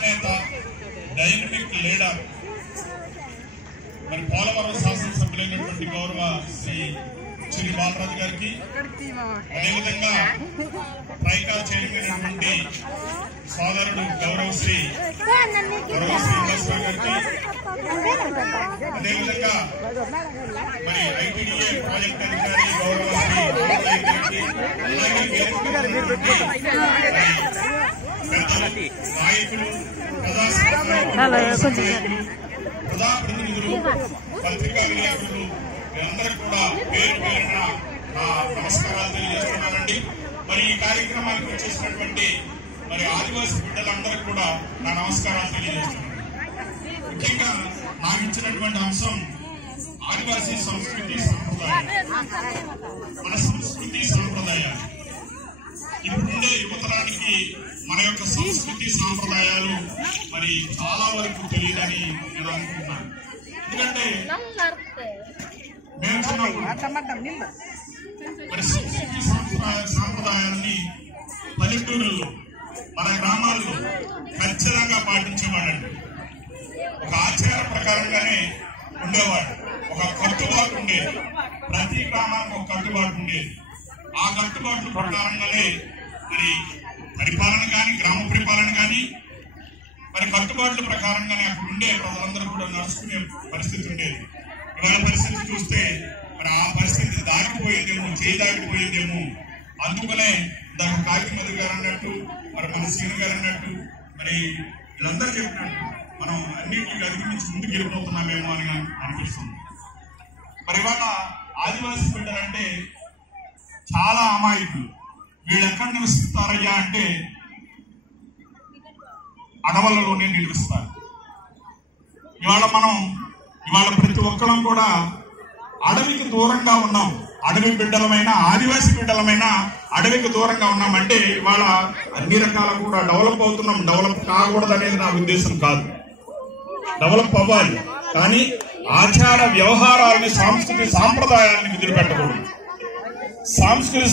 యువనేత, dynamic leader, మరి పోలవరం శాసనసభ్యులైనటువంటి గౌరవ శ్రీ చిరు బాలరాజు గారికి, అదేవిధంగా ట్రైకాల్ చైర్మన్ అయినటువంటి సోదరుడు గౌరవ శ్రీ శ్రీనివాసరావు గారికి, అదేవిధంగా మరి ఐటీడీఏ ప్రాజెక్ట్ అధికారి గౌరవ శ్రీ గారికి, నాయకులు, ప్రజాప్రతినిధులు, పత్రికా విలేకరులు వీరందరూ కూడా పేరు పేరున నమస్కారాలు తెలియజేస్తున్నానండి. మరి ఈ కార్యక్రమానికి వచ్చేసినటువంటి మరి ఆదివాసీ బిడ్డలందరూ కూడా నా నమస్కారాలు తెలియజేస్తున్నాను. ముఖ్యంగా నాకు ఇచ్చినటువంటి అంశం ఆదివాసీ సంస్కృతి సాంప్రదాయాలు. మన సంస్కృతి సాంప్రదాయాలు ఇప్పుడుండే యువతరానికి మన యొక్క సంస్కృతి సాంప్రదాయాలు మరి చాలా వరకు తెలియదని నేను అనుకుంటున్నాను. ఎందుకంటే మేము మరి సంస్కృతి సాంప్రదాయాలని పల్లెటూరుల్లో మన గ్రామాల్లో ఖచ్చితంగా పాటించేవాడండి. ఒక ఆచార ప్రకారంగానే ఉండేవాడు. ఒక కట్టుబాటు ఉండేది. ప్రతి గ్రామానికి ఒక కట్టుబాటు ఉండేది. ఆ కట్టుబాట్ల ప్రకారంగానే మరి పరిపాలన కానీ, గ్రామ పరిపాలన కానీ, మరి కట్టుబాట్ల ప్రకారంగానే అక్కడ ఉండే ప్రజలందరూ కూడా నడుచుకునే పరిస్థితి ఉండేది. ఇవాళ పరిస్థితి చూస్తే మరి ఆ పరిస్థితి దాటిపోయేదేమో, చేయి దాటిపోయేదేమో. అందుకనే దాని కాకిమధు గారు అన్నట్టు, మరి మన సీను గారు అన్నట్టు, మరి వీళ్ళందరూ చెప్పినట్టు మనం అన్నింటికి అధిగమించి ముందుకు వెళ్ళిపోతున్నామేమో అని అనిపిస్తుంది. మరి ఇవాళ ఆదివాసీ బిడ్డలంటే చాలా అమాయకులు. వీళ్ళు ఎక్కడ నివసిస్తారయ్యా అంటే అడవులలోనే నిలుస్తారు. ఇవాళ ప్రతి ఒక్కరం కూడా అడవికి దూరంగా ఉన్నాం. అడవి బిడ్డలమైన, ఆదివాసీ బిడ్డలమైన అడవికి దూరంగా ఉన్నామంటే ఇవాళ అన్ని రకాల కూడా డెవలప్ అవుతున్నాం. డెవలప్ కాకూడదు అనేది నా ఉద్దేశం కాదు. డెవలప్ అవ్వాలి, కానీ ఆచార వ్యవహారాలని, సాంస్కృతిక సాంప్రదాయాలను వదిలిపెట్టకూడదు. సాంస్కృతిక